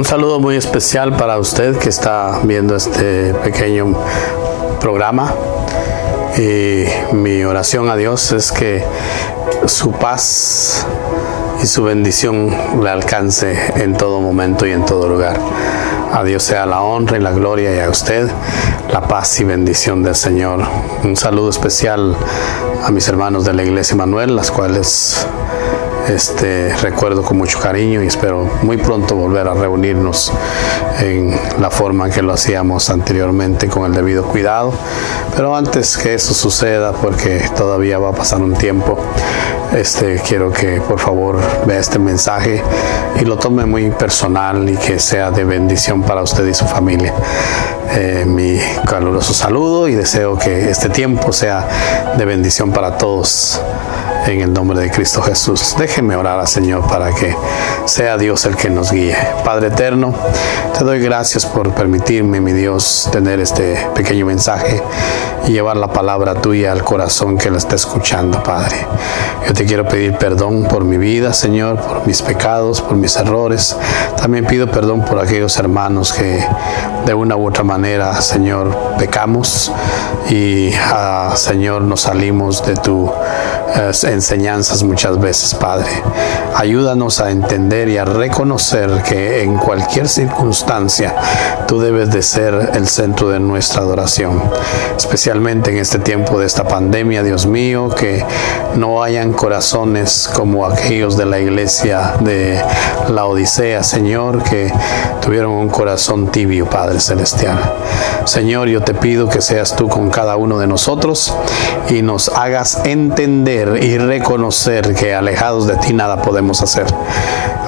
Un saludo muy especial para usted que está viendo este pequeño programa. Y mi oración a Dios es que su paz y su bendición le alcance en todo momento y en todo lugar. A Dios sea la honra y la gloria, y a usted la paz y bendición del Señor. Un saludo especial a mis hermanos de la Iglesia Manuel, las cuales recuerdo con mucho cariño, y espero muy pronto volver a reunirnos en la forma en que lo hacíamos anteriormente, con el debido cuidado. Pero antes que eso suceda, porque todavía va a pasar un tiempo, quiero que por favor vea este mensaje y lo tome muy personal, y que sea de bendición para usted y su familia. Mi caluroso saludo, y deseo que este tiempo sea de bendición para todos, en el nombre de Cristo Jesús. Déjenme orar al Señor para que sea Dios el que nos guíe. Padre eterno, te doy gracias por permitirme, mi Dios, tener este pequeño mensaje y llevar la palabra tuya al corazón que la está escuchando, Padre. Yo te quiero pedir perdón por mi vida, Señor, por mis pecados, por mis errores. También pido perdón por aquellos hermanos que de una u otra manera, Señor, pecamos y, Señor, nos salimos de tu enseñanzas muchas veces, Padre. Ayúdanos a entender y a reconocer que en cualquier circunstancia tú debes de ser el centro de nuestra adoración, especialmente en este tiempo de esta pandemia. Dios mío, que no hayan corazones como aquellos de la iglesia de la Odisea, Señor, que tuvieron un corazón tibio, Padre Celestial. Señor, yo te pido que seas tú con cada uno de nosotros y nos hagas entender y reconocer que alejados de ti nada podemos hacer.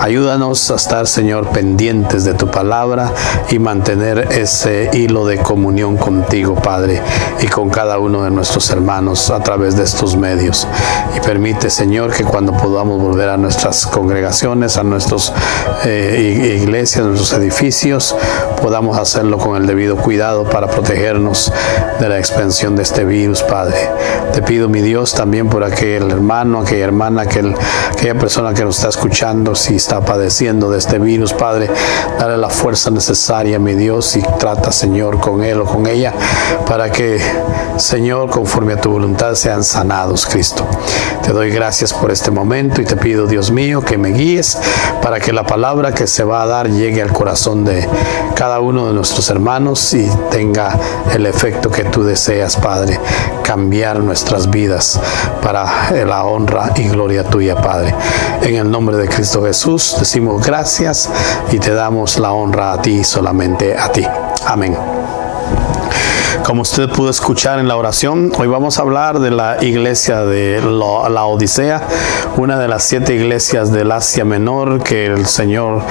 Ayúdanos a estar, Señor, pendientes de tu palabra y mantener ese hilo de comunión contigo, Padre, y con cada uno de nuestros hermanos a través de estos medios. Y permite, Señor, que cuando podamos volver a nuestras congregaciones, a nuestras iglesias, nuestros edificios, podamos hacerlo con el debido cuidado para protegernos de la expansión de este virus, Padre. Te pido, mi Dios, también por aquel hermano, aquella hermana, aquella persona que nos está escuchando, si está padeciendo de este virus, Padre, dale la fuerza necesaria, mi Dios, y trata, Señor, con él o con ella, para que, Señor, conforme a tu voluntad, sean sanados, Cristo. Te doy gracias por este momento y te pido, Dios mío, que me guíes para que la palabra que se va a dar llegue al corazón de cada uno de nuestros hermanos y tenga el efecto que tú deseas, Padre, cambiar nuestras vidas para la honra y gloria tuya, Padre. En el nombre de Cristo Jesús decimos gracias y te damos la honra a ti, solamente a ti. Amén. Como usted pudo escuchar en la oración, hoy vamos a hablar de la iglesia de la Odisea, una de las 7 iglesias del Asia Menor que el Señor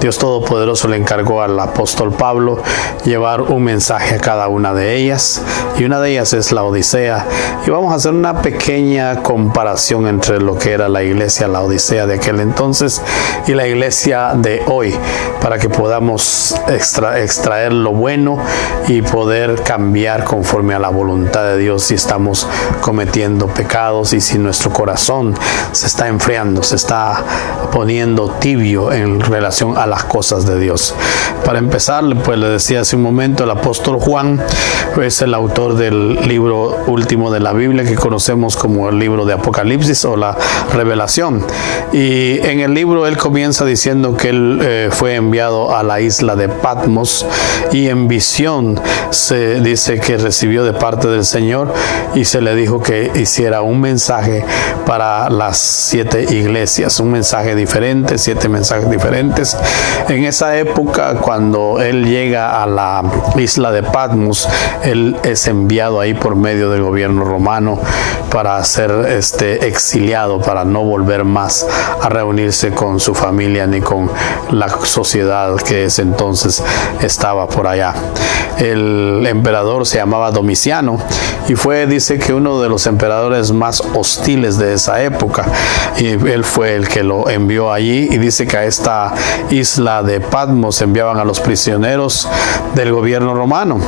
Dios Todopoderoso le encargó al apóstol Pablo llevar un mensaje a cada una de ellas, y una de ellas es la Odisea. Y vamos a hacer una pequeña comparación entre lo que era la iglesia, la Odisea de aquel entonces, y la iglesia de hoy, para que podamos extraer lo bueno y poder cambiar conforme a la voluntad de Dios si estamos cometiendo pecados y si nuestro corazón se está enfriando, se está poniendo tibio en relación a las cosas de Dios. Para empezar, pues le decía hace un momento, el apóstol Juan es el autor del libro último de la Biblia que conocemos como el libro de Apocalipsis o la Revelación. Y en el libro él comienza diciendo que él fue enviado a la isla de Patmos, y en visión se dice que recibió de parte del Señor y se le dijo que hiciera un mensaje para las 7 iglesias, un mensaje diferente, 7 mensajes diferentes. En esa época, cuando él llega a la isla de Patmos, él es enviado ahí por medio del gobierno romano para ser exiliado, para no volver más a reunirse con su familia ni con la sociedad que ese entonces estaba por allá. El emperador emperador se llamaba Domiciano y dice que uno de los emperadores más hostiles de esa época, y él fue el que lo envió allí, y dice que a esta isla de Patmos enviaban a los prisioneros del gobierno romano,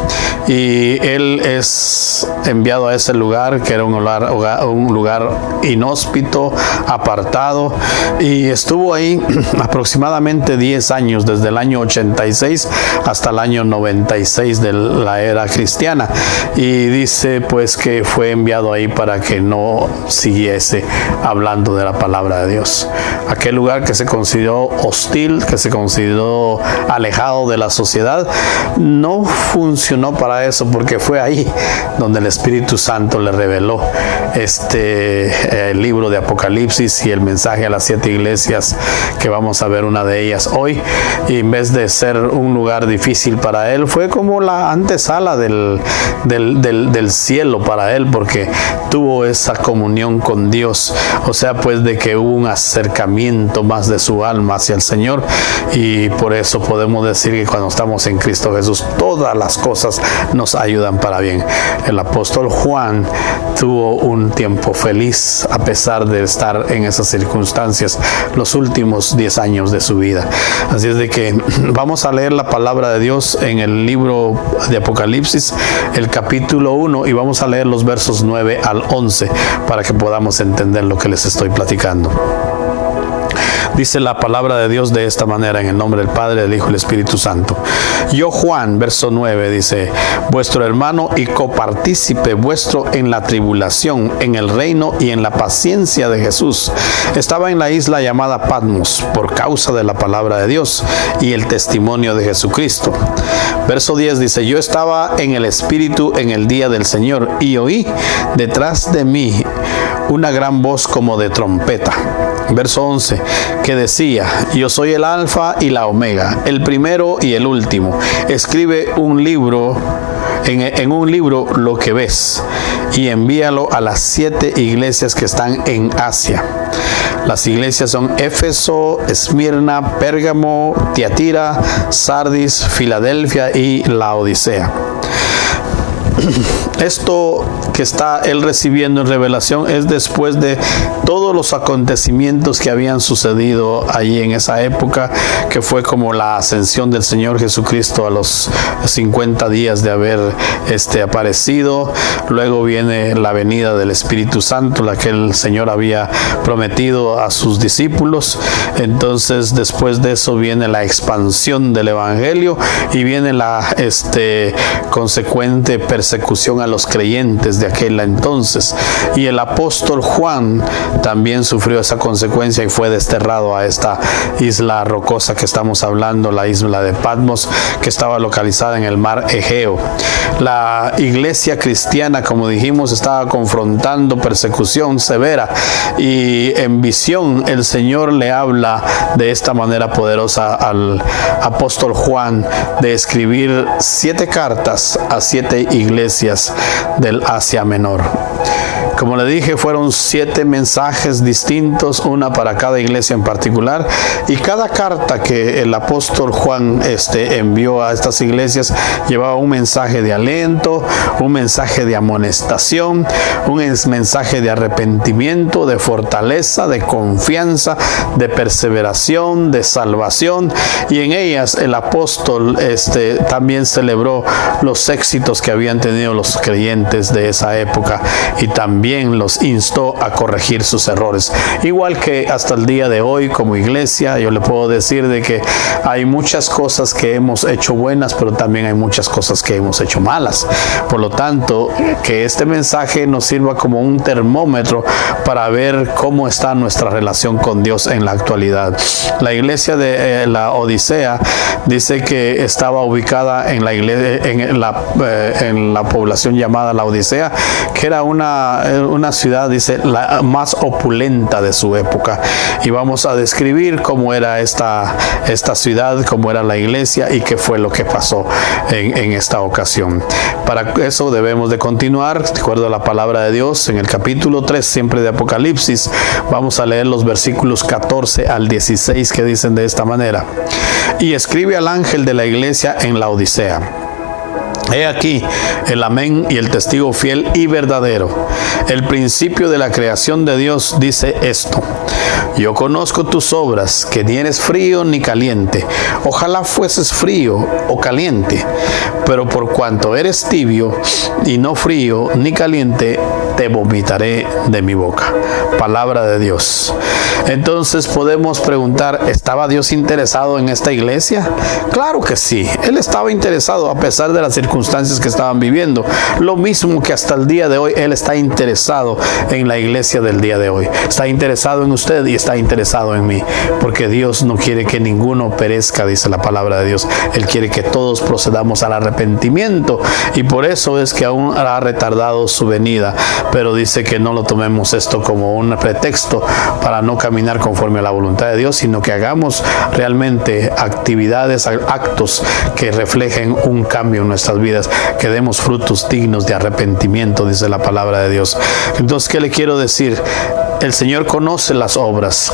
y él es enviado a ese lugar que era un lugar inhóspito, apartado, y estuvo ahí aproximadamente 10 años, desde el año 86 hasta el año 96 de la era cristiana, y dice pues que fue enviado ahí para que no siguiese hablando de la palabra de Dios. Aquel lugar que se consideró hostil, que se consideró alejado de la sociedad, no funcionó para eso, porque fue ahí donde el Espíritu Santo le reveló el libro de Apocalipsis y el mensaje a las 7 iglesias, que vamos a ver una de ellas hoy. Y en vez de ser un lugar difícil para él, fue como la antesala del cielo para él, porque tuvo esa comunión con Dios, o sea pues de que hubo un acercamiento más de su alma hacia el Señor, y por eso podemos decir que cuando estamos en Cristo Jesús todas las cosas nos ayudan para bien. El apóstol Juan tuvo un tiempo feliz a pesar de estar en esas circunstancias los últimos 10 años de su vida. Así es de que vamos a leer la palabra de Dios en el libro de Apocalipsis, el capítulo 1, y vamos a leer los versos 9 al 11 para que podamos entender lo que les estoy platicando. Dice la palabra de Dios de esta manera, en el nombre del Padre, del Hijo y del Espíritu Santo. Yo, Juan, verso 9, dice: vuestro hermano y copartícipe vuestro en la tribulación, en el reino y en la paciencia de Jesús, estaba en la isla llamada Patmos por causa de la palabra de Dios y el testimonio de Jesucristo. Verso 10 dice: yo estaba en el Espíritu en el día del Señor, y oí detrás de mí una gran voz como de trompeta. Verso 11, que decía: yo soy el alfa y la omega, el primero y el último. Escribe un libro, en un libro lo que ves, y envíalo a las 7 iglesias que están en Asia. Las iglesias son Éfeso, Esmirna, Pérgamo, Tiatira, Sardis, Filadelfia y Laodicea. Esto que está él recibiendo en revelación es después de todos los acontecimientos que habían sucedido allí en esa época, que fue como la ascensión del Señor Jesucristo a los 50 días de haber aparecido. Luego viene la venida del Espíritu Santo, la que el Señor había prometido a sus discípulos. Entonces después de eso viene la expansión del Evangelio, y viene la consecuente persecución a los creyentes de aquel entonces, y el apóstol Juan también sufrió esa consecuencia y fue desterrado a esta isla rocosa que estamos hablando, la isla de Patmos, que estaba localizada en el mar Egeo. La iglesia cristiana, como dijimos, estaba confrontando persecución severa, y en visión el Señor le habla de esta manera poderosa al apóstol Juan, de escribir 7 cartas a 7 iglesias del Asia Menor. Como le dije, fueron 7 mensajes distintos, una para cada iglesia en particular, y cada carta que el apóstol Juan envió a estas iglesias llevaba un mensaje de aliento, un mensaje de amonestación, un mensaje de arrepentimiento, de fortaleza, de confianza, de perseveración, de salvación, y en ellas el apóstol también celebró los éxitos que habían tenido los creyentes de esa época, y también los instó a corregir sus errores. Igual que hasta el día de hoy, como iglesia, yo le puedo decir de que hay muchas cosas que hemos hecho buenas, pero también hay muchas cosas que hemos hecho malas. Por lo tanto, que este mensaje nos sirva como un termómetro para ver cómo está nuestra relación con Dios en la actualidad. La iglesia de la Odisea dice que estaba ubicada en la iglesia, en la población llamada la Odisea, que era una ciudad, dice, la más opulenta de su época, y vamos a describir cómo era esta ciudad, cómo era la iglesia y qué fue lo que pasó en esta ocasión. Para eso debemos de continuar de acuerdo a la palabra de Dios. En el capítulo 3 siempre de Apocalipsis vamos a leer los versículos 14 al 16, que dicen de esta manera: y escribe al ángel de la iglesia en la Odisea: He aquí el amén y el testigo fiel y verdadero. El principio de la creación de Dios dice esto: yo conozco tus obras, que ni eres frío ni caliente. Ojalá fueses frío o caliente, pero por cuanto eres tibio y no frío ni caliente, te vomitaré de mi boca. Palabra de Dios. Entonces podemos preguntar, ¿estaba Dios interesado en esta iglesia? Claro que sí. Él estaba interesado a pesar de las circunstancias que estaban viviendo. Lo mismo que hasta el día de hoy, Él está interesado en la iglesia del día de hoy. Está interesado en usted y está interesado en mí. Porque Dios no quiere que ninguno perezca, dice la palabra de Dios. Él quiere que todos procedamos al arrepentimiento. Y por eso es que aún ha retardado su venida. Pero dice que no lo tomemos esto como un pretexto para no caminar conforme a la voluntad de Dios, sino que hagamos realmente actividades, actos que reflejen un cambio en nuestras vidas, que demos frutos dignos de arrepentimiento, dice la palabra de Dios. Entonces, ¿qué le quiero decir? El Señor conoce las obras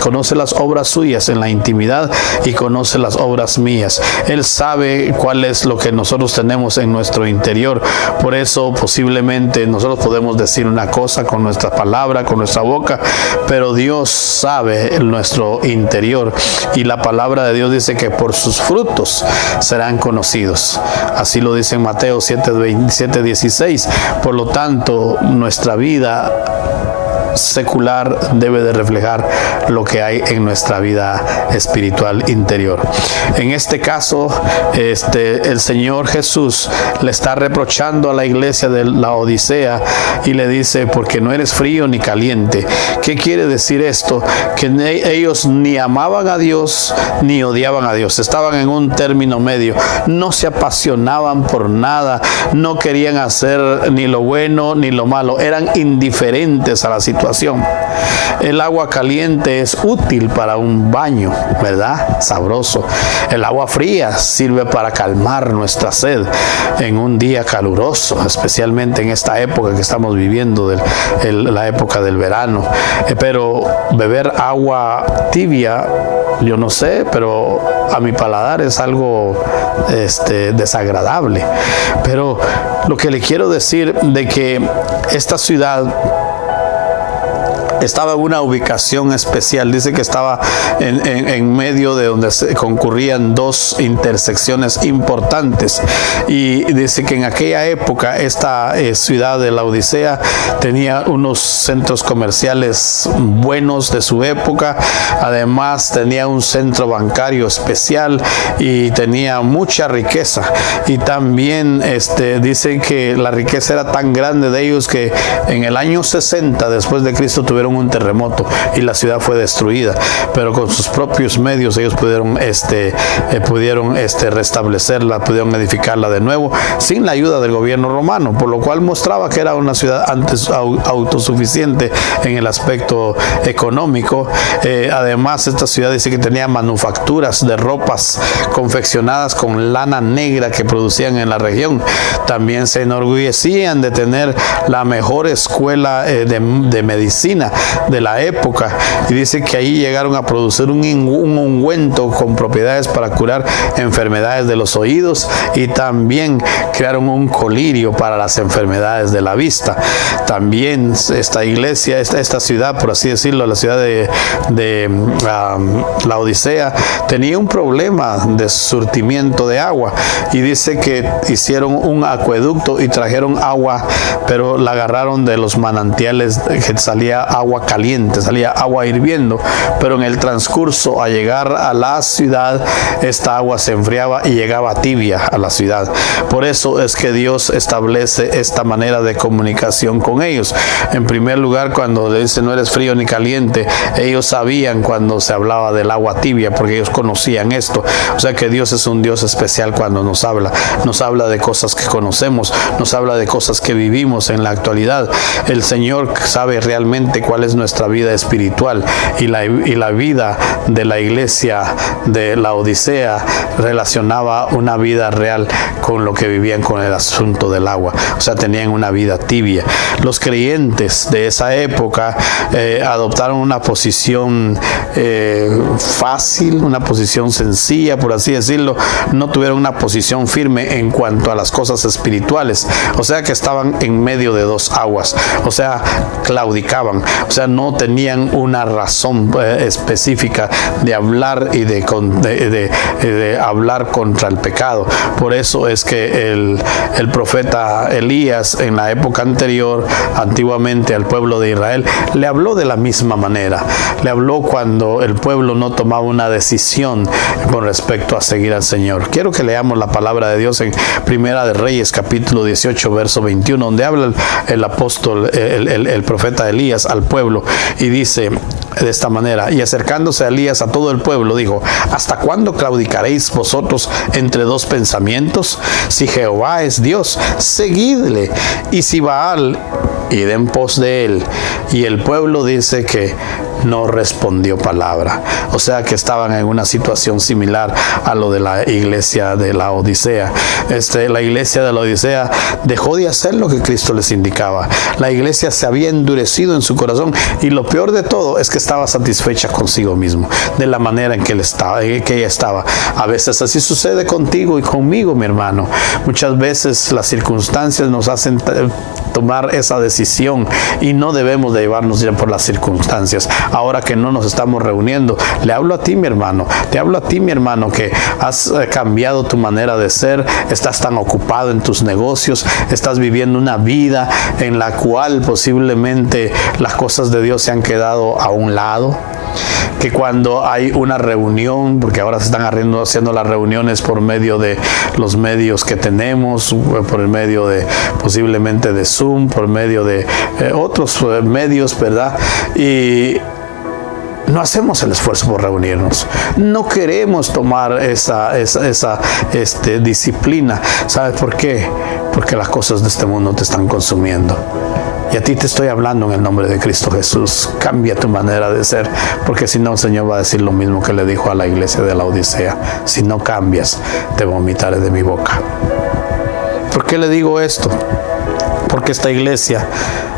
suyas en la intimidad y conoce las obras mías. Él sabe cuál es lo que nosotros tenemos en nuestro interior. Por eso posiblemente nosotros podemos decir una cosa con nuestra palabra, con nuestra boca, pero Dios sabe nuestro interior, y la palabra de Dios dice que por sus frutos serán conocidos. Así lo dice en Mateo 7:16. Por lo tanto, nuestra vida secular debe de reflejar lo que hay en nuestra vida espiritual interior. En este caso, el Señor Jesús le está reprochando a la iglesia de la Odisea y le dice, porque no eres frío ni caliente. ¿Qué quiere decir esto? Que ellos ni amaban a Dios ni odiaban a Dios. Estaban en un término medio. No se apasionaban por nada. No querían hacer ni lo bueno ni lo malo. Eran indiferentes a la situación. El agua caliente es útil para un baño, ¿verdad? Sabroso. El agua fría sirve para calmar nuestra sed en un día caluroso, especialmente en esta época que estamos viviendo, la época del verano. Pero beber agua tibia, yo no sé, pero a mi paladar es algo desagradable. Pero lo que le quiero decir de que esta ciudad estaba en una ubicación especial. Dice que estaba en medio de donde se concurrían dos intersecciones importantes, y dice que en aquella época esta ciudad de la Odisea tenía unos centros comerciales buenos de su época. Además tenía un centro bancario especial y tenía mucha riqueza, y también dicen que la riqueza era tan grande de ellos que en el año 60 después de Cristo tuvieron un terremoto y la ciudad fue destruida, pero con sus propios medios ellos pudieron restablecerla, pudieron edificarla de nuevo sin la ayuda del gobierno romano, por lo cual mostraba que era una ciudad antes autosuficiente en el aspecto económico. Además, esta ciudad dice que tenía manufacturas de ropas confeccionadas con lana negra que producían en la región. También se enorgullecían de tener la mejor escuela de medicina de la época, y dice que ahí llegaron a producir un ungüento con propiedades para curar enfermedades de los oídos, y también crearon un colirio para las enfermedades de la vista. También esta iglesia, esta ciudad, por así decirlo, la ciudad de la Odisea, tenía un problema de surtimiento de agua, y dice que hicieron un acueducto y trajeron agua, pero la agarraron de los manantiales que salía agua caliente, salía agua hirviendo, pero en el transcurso a llegar a la ciudad, esta agua se enfriaba y llegaba tibia a la ciudad. Por eso es que Dios establece esta manera de comunicación con ellos. En primer lugar, cuando le dice no eres frío ni caliente, ellos sabían cuando se hablaba del agua tibia, porque ellos conocían esto. O sea que Dios es un Dios especial cuando nos habla de cosas que conocemos, nos habla de cosas que vivimos en la actualidad. El Señor sabe realmente cuál cuál es nuestra vida espiritual, y la vida de la iglesia de la Odisea relacionaba una vida real con lo que vivían con el asunto del agua. O sea, tenían una vida tibia. Los creyentes de esa época adoptaron una posición fácil, una posición sencilla, por así decirlo. No tuvieron una posición firme en cuanto a las cosas espirituales. O sea que estaban en medio de dos aguas. O sea, claudicaban. O sea, no tenían una razón específica de hablar y de hablar contra el pecado. Por eso es que el profeta Elías, en la época anterior, antiguamente al pueblo de Israel, le habló de la misma manera. Le habló cuando el pueblo no tomaba una decisión con respecto a seguir al Señor. Quiero que leamos la palabra de Dios en Primera de Reyes, capítulo 18, verso 21, donde habla el apóstol, el profeta Elías al pueblo, y dice de esta manera: y acercándose a Elías a todo el pueblo, dijo: ¿hasta cuándo claudicaréis vosotros entre dos pensamientos? Si Jehová es Dios, seguidle, y si Baal, id en pos de él. Y el pueblo dice que no respondió palabra. O sea que estaban en una situación similar a lo de la iglesia de la Odisea. La iglesia de la Odisea dejó de hacer lo que Cristo les indicaba. La iglesia se había endurecido en su corazón, y lo peor de todo es que estaba satisfecha consigo mismo, de la manera en que ella estaba. A veces así sucede contigo y conmigo, mi hermano. Muchas veces las circunstancias nos hacen tomar esa decisión, y no debemos de llevarnos ya por las circunstancias. Ahora que no nos estamos reuniendo, le hablo a ti, mi hermano, te hablo a ti, mi hermano, que has cambiado tu manera de ser, estás tan ocupado en tus negocios, estás viviendo una vida en la cual posiblemente las cosas de Dios se han quedado a un lado. Que cuando hay una reunión, porque ahora se están haciendo las reuniones por medio de los medios que tenemos, por el medio de posiblemente de Zoom, por medio de otros medios, ¿verdad? Y no hacemos el esfuerzo por reunirnos. No queremos tomar esa disciplina. ¿Sabes por qué? Porque las cosas de este mundo te están consumiendo. Y a ti te estoy hablando en el nombre de Cristo Jesús. Cambia tu manera de ser, porque si no, el Señor va a decir lo mismo que le dijo a la iglesia de la Odisea: si no cambias, te vomitaré de mi boca. ¿Por qué le digo esto? Porque esta iglesia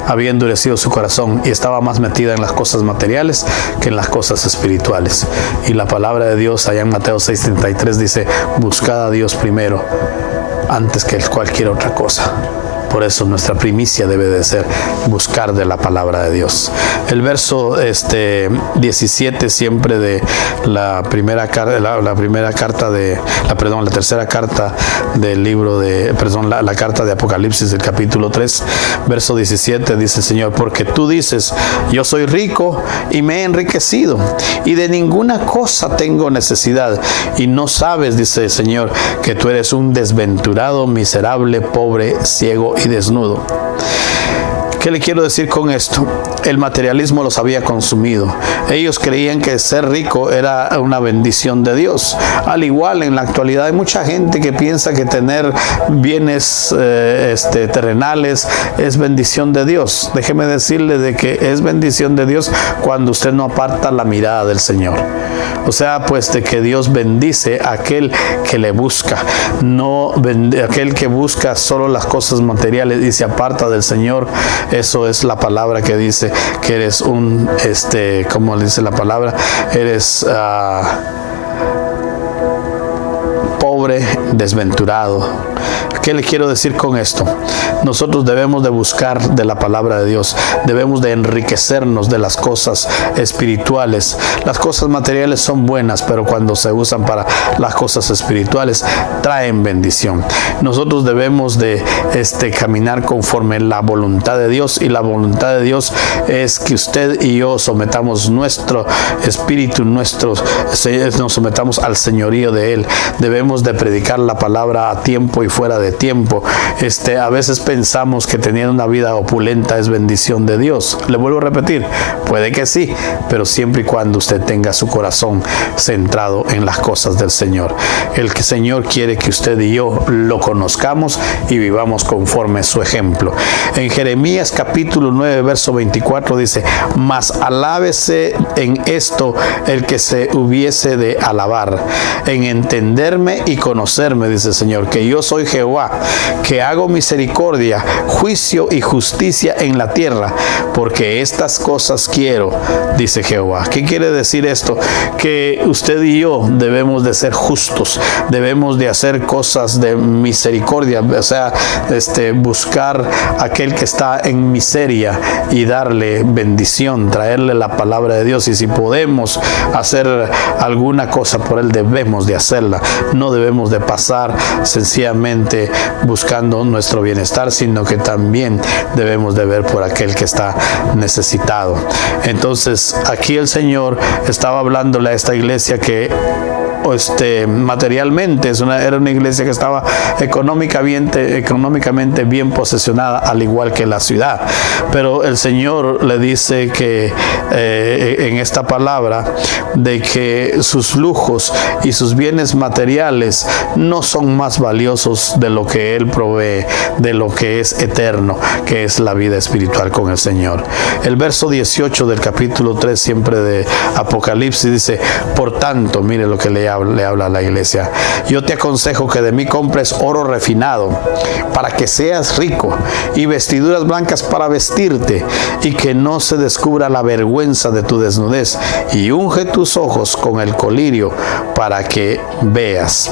había endurecido su corazón y estaba más metida en las cosas materiales que en las cosas espirituales. Y la palabra de Dios allá en Mateo 6:33 dice: buscad a Dios primero antes que cualquier otra cosa. Por eso nuestra primicia debe de ser buscar de la palabra de Dios. El verso 17 siempre de la tercera carta del libro de, la carta de Apocalipsis del capítulo 3, verso 17 dice el Señor: porque tú dices, yo soy rico y me he enriquecido y de ninguna cosa tengo necesidad, y no sabes, dice el Señor, que tú eres un desventurado, miserable, pobre, ciego y desnudo. ¿Qué le quiero decir con esto? El materialismo los había consumido. Ellos creían que ser rico era una bendición de Dios. Al igual, en la actualidad hay mucha gente que piensa que tener bienes terrenales es bendición de Dios. Déjeme decirle de que es bendición de Dios cuando usted no aparta la mirada del Señor. O sea, pues, de que Dios bendice a aquel que le busca, no aquel que busca solo las cosas materiales y se aparta del Señor. Eso es la palabra que dice que eres un, ¿cómo dice la palabra? Eres pobre, desventurado. ¿Qué le quiero decir con esto? Nosotros debemos de buscar de la palabra de Dios, debemos de enriquecernos de las cosas espirituales. Las cosas materiales son buenas, pero cuando se usan para las cosas espirituales traen bendición. Nosotros debemos de caminar conforme la voluntad de Dios, y la voluntad de Dios es que usted y yo sometamos nuestro espíritu, nos sometamos al señorío de Él. Debemos de predicar la palabra a tiempo y fuera de tiempo, a veces pensamos que teniendo una vida opulenta es bendición de Dios. Le vuelvo a repetir, puede que sí, pero siempre y cuando usted tenga su corazón centrado en las cosas del Señor. El Señor quiere que usted y yo lo conozcamos y vivamos conforme a su ejemplo. En Jeremías capítulo 9, verso 24 dice: mas alábese en esto el que se hubiese de alabar, en entenderme y conocerme, dice el Señor, que yo soy Jehová, que hago misericordia, juicio y justicia en la tierra, porque estas cosas quiero, dice Jehová. ¿Qué quiere decir esto? Que usted y yo debemos de ser justos, debemos de hacer cosas de misericordia, o sea, buscar a aquel que está en miseria y darle bendición, traerle la palabra de Dios. Y si podemos hacer alguna cosa por él, debemos de hacerla. No debemos de pasar sencillamente buscando nuestro bienestar, sino que también debemos de ver por aquel que está necesitado. Entonces aquí el Señor estaba hablándole a esta iglesia que materialmente era una iglesia que estaba económicamente bien posesionada, al igual que la ciudad. Pero el Señor le dice que en esta palabra de que sus lujos y sus bienes materiales no son más valiosos de lo que Él provee, de lo que es eterno, que es la vida espiritual con el Señor. El verso 18 del capítulo 3 siempre de Apocalipsis dice: por tanto, mire lo que le habla a la iglesia: yo te aconsejo que de mí compres oro refinado para que seas rico, y vestiduras blancas para vestirte, y que no se descubra la vergüenza de tu desnudez, y unge tus ojos con el colirio para que veas.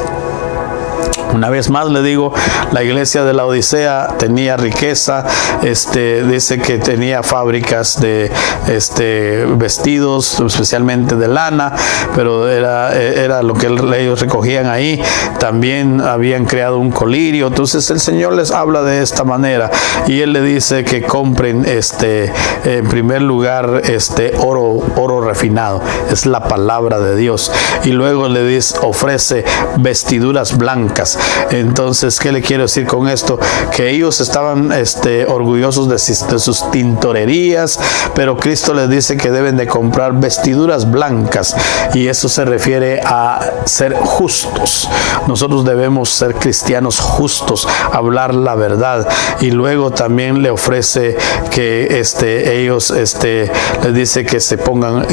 Una vez más le digo, la iglesia de la Odisea tenía riqueza, dice que tenía fábricas de vestidos, especialmente de lana, pero era lo que ellos recogían ahí. También habían creado un colirio. Entonces el Señor les habla de esta manera, y Él le dice que compren en primer lugar oro refinado, es la palabra de Dios, y luego le dice, ofrece vestiduras blancas. Entonces, ¿qué le quiero decir con esto? Que ellos estaban orgullosos de sus tintorerías, pero Cristo les dice que deben de comprar vestiduras blancas, y eso se refiere a ser justos. Nosotros debemos ser cristianos justos, hablar la verdad. Y luego también le ofrece que ellos les dice que se pongan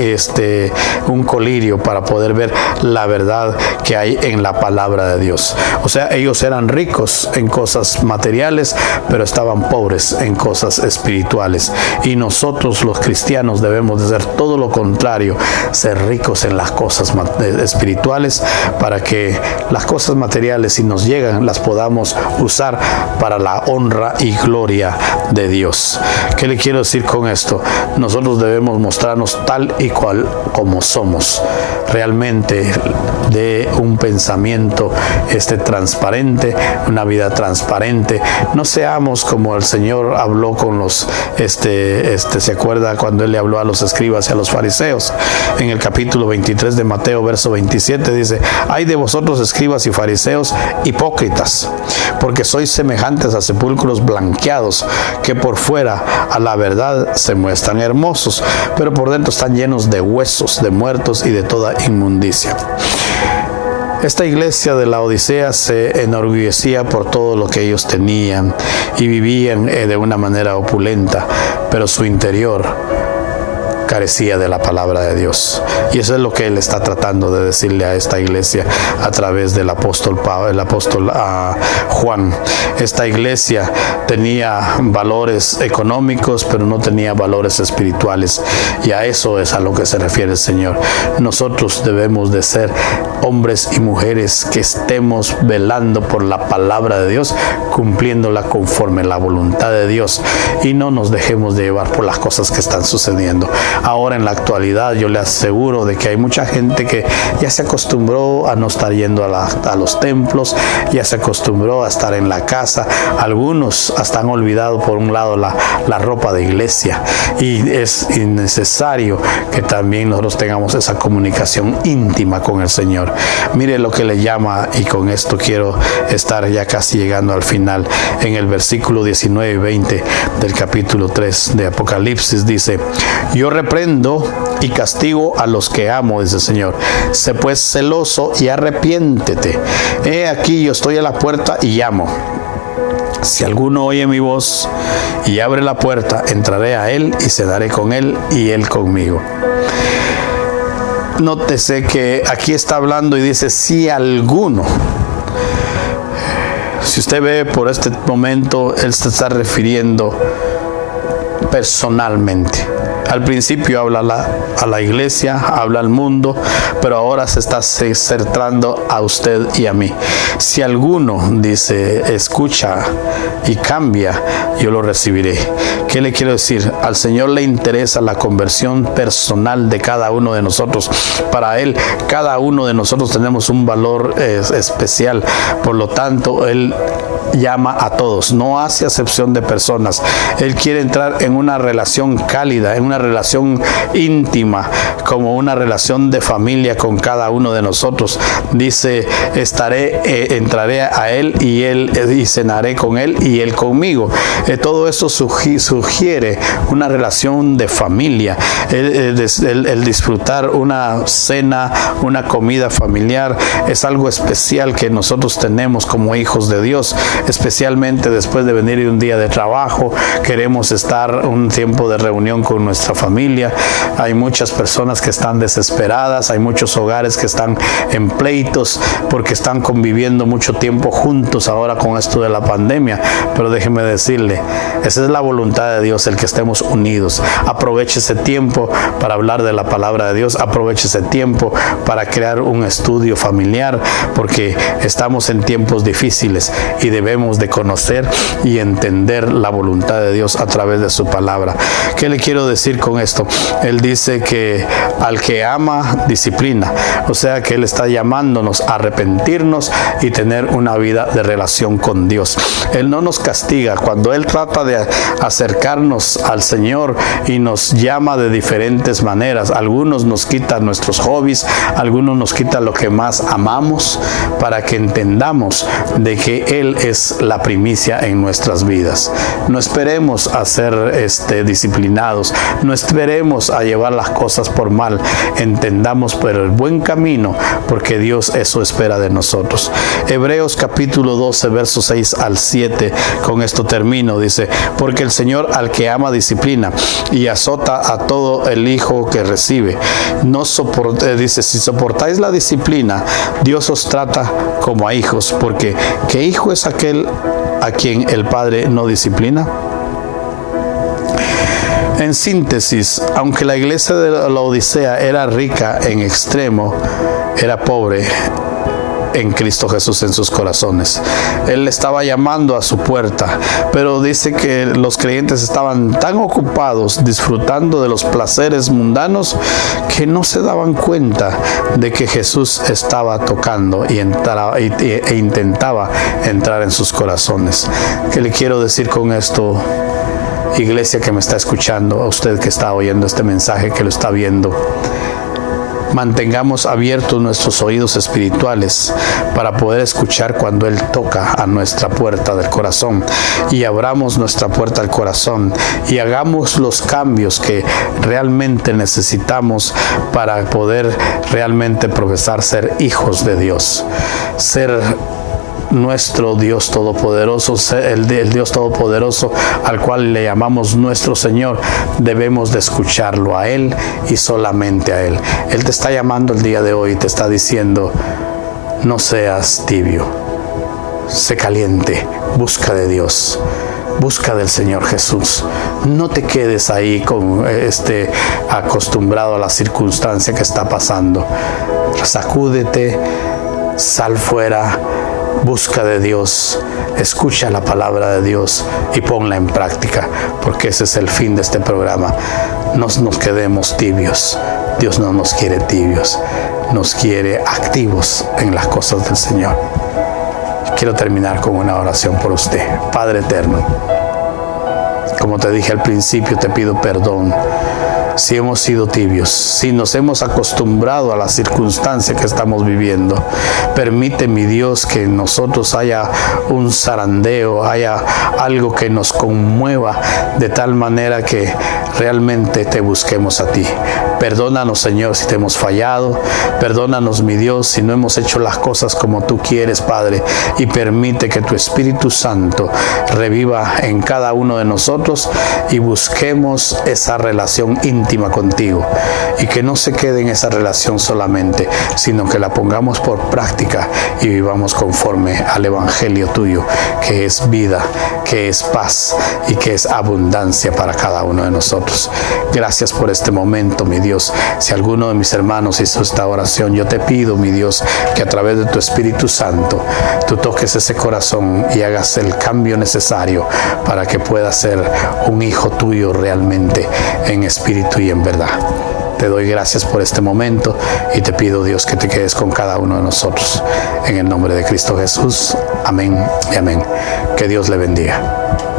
un colirio para poder ver la verdad que hay en la palabra de Dios. O sea, ellos eran ricos en cosas materiales, pero estaban pobres en cosas espirituales. Y nosotros los cristianos debemos de ser todo lo contrario, ser ricos en las cosas espirituales, para que las cosas materiales, si nos llegan, las podamos usar para la honra y gloria de Dios. ¿Qué le quiero decir con esto? Nosotros debemos mostrarnos tal y cual como somos, realmente de un pensamiento transparente, una vida transparente. No seamos como el Señor habló con los se acuerda cuando Él le habló a los escribas y a los fariseos en el capítulo 23 de Mateo, verso 27, dice: ay de vosotros, escribas y fariseos, hipócritas, porque sois semejantes a sepulcros blanqueados, que por fuera a la verdad se muestran hermosos, pero por dentro están llenos de huesos, de muertos y de toda inmundicia. Esta iglesia de la Odisea se enorgullecía por todo lo que ellos tenían y vivían de una manera opulenta, pero su interior carecía de la palabra de Dios. Y eso es lo que Él está tratando de decirle a esta iglesia a través del apóstol Juan. Esta iglesia tenía valores económicos, pero no tenía valores espirituales, y a eso es a lo que se refiere el Señor. Nosotros debemos de ser hombres y mujeres que estemos velando por la palabra de Dios, cumpliéndola conforme la voluntad de Dios, y no nos dejemos de llevar por las cosas que están sucediendo. Ahora en la actualidad yo le aseguro de que hay mucha gente que ya se acostumbró a no estar yendo a los templos, ya se acostumbró a estar en la casa. Algunos hasta han olvidado por un lado la ropa de iglesia, y es innecesario que también nosotros tengamos esa comunicación íntima con el Señor. Mire lo que le llama, y con esto quiero estar ya casi llegando al final. En el versículo 19 y 20 del capítulo 3 de Apocalipsis dice: yo reprendo y castigo a los que amo, dice el Señor. Sé pues celoso y arrepiéntete. He aquí, yo estoy a la puerta y llamo. Si alguno oye mi voz y abre la puerta, entraré a él y cenaré con él y él conmigo. Nótese que aquí está hablando y dice: si alguno. Si usted ve por este momento, él se está refiriendo personalmente. Al principio habla a la iglesia, habla al mundo, pero ahora se está centrando a usted y a mí. Si alguno, dice, escucha y cambia, yo lo recibiré. ¿Qué le quiero decir? Al Señor le interesa la conversión personal de cada uno de nosotros. Para Él, cada uno de nosotros tenemos un valor especial. Por lo tanto, Él llama a todos, no hace acepción de personas. Él quiere entrar en una relación cálida, en una relación íntima, como una relación de familia con cada uno de nosotros. Dice: entraré a él y cenaré con él y él conmigo. Todo eso sugiere una relación de familia, el disfrutar una cena, una comida familiar. Es algo especial que nosotros tenemos como hijos de Dios. Especialmente después de venir de un día de trabajo, queremos estar un tiempo de reunión con nuestra familia. Hay muchas personas que están desesperadas, hay muchos hogares que están en pleitos porque están conviviendo mucho tiempo juntos ahora con esto de la pandemia. Pero déjeme decirle, esa es la voluntad de Dios, el que estemos unidos. Aproveche ese tiempo para hablar de la palabra de Dios, aproveche ese tiempo para crear un estudio familiar, porque estamos en tiempos difíciles y debemos de conocer y entender la voluntad de Dios a través de su palabra. ¿Qué le quiero decir con esto? Él dice que al que ama, disciplina. O sea que Él está llamándonos a arrepentirnos y tener una vida de relación con Dios. Él no nos castiga. Cuando Él trata de acercarnos al Señor y nos llama de diferentes maneras, algunos nos quitan nuestros hobbies, algunos nos quitan lo que más amamos, para que entendamos de que Él es la primicia en nuestras vidas. No esperemos a ser disciplinados, no esperemos a llevar las cosas por mal. Entendamos por el buen camino, porque Dios eso espera de nosotros. Hebreos capítulo 12 versos 6 al 7, con esto termino. Dice: porque el Señor al que ama disciplina y azota a todo el hijo que recibe. Dice: si soportáis la disciplina, Dios os trata como a hijos, porque ¿qué hijo es aquel a quien el Padre no disciplina? En síntesis, aunque la iglesia de la Odisea era rica en extremo, era pobre en Cristo Jesús en sus corazones. Él estaba llamando a su puerta, pero dice que los creyentes estaban tan ocupados disfrutando de los placeres mundanos que no se daban cuenta de que Jesús estaba tocando e intentaba entrar en sus corazones. ¿Qué le quiero decir con esto, iglesia que me está escuchando, a usted que está oyendo este mensaje, que lo está viendo? Mantengamos abiertos nuestros oídos espirituales para poder escuchar cuando Él toca a nuestra puerta del corazón, y abramos nuestra puerta al corazón y hagamos los cambios que realmente necesitamos para poder realmente profesar ser hijos de Dios, ser nuestro Dios Todopoderoso, el Dios Todopoderoso al cual le llamamos nuestro Señor. Debemos de escucharlo a Él y solamente a Él. Él te está llamando el día de hoy y te está diciendo: no seas tibio, sé caliente, busca de Dios. Busca del Señor Jesús. No te quedes ahí acostumbrado a la circunstancia que está pasando. Sacúdete, sal fuera, busca de Dios, escucha la palabra de Dios y ponla en práctica, porque ese es el fin de este programa. no nos quedemos tibios. Dios no nos quiere tibios, nos quiere activos en las cosas del Señor. Quiero terminar con una oración por usted. Padre eterno, como te dije al principio, te pido perdón si hemos sido tibios, si nos hemos acostumbrado a la circunstancia que estamos viviendo. Permite, mi Dios, que en nosotros haya un zarandeo, haya algo que nos conmueva de tal manera que realmente te busquemos a ti. Perdónanos, Señor, si te hemos fallado. Perdónanos, mi Dios, si no hemos hecho las cosas como tú quieres, Padre. Y permite que tu Espíritu Santo reviva en cada uno de nosotros y busquemos esa relación íntima contigo. Y que no se quede en esa relación solamente, sino que la pongamos por práctica y vivamos conforme al Evangelio tuyo, que es vida, que es paz y que es abundancia para cada uno de nosotros. Gracias por este momento, mi Dios. Si alguno de mis hermanos hizo esta oración, yo te pido, mi Dios, que a través de tu Espíritu Santo tú toques ese corazón y hagas el cambio necesario para que pueda ser un hijo tuyo realmente en espíritu y en verdad. Te doy gracias por este momento y te pido, Dios, que te quedes con cada uno de nosotros. En el nombre de Cristo Jesús. Amén y amén. Que Dios le bendiga.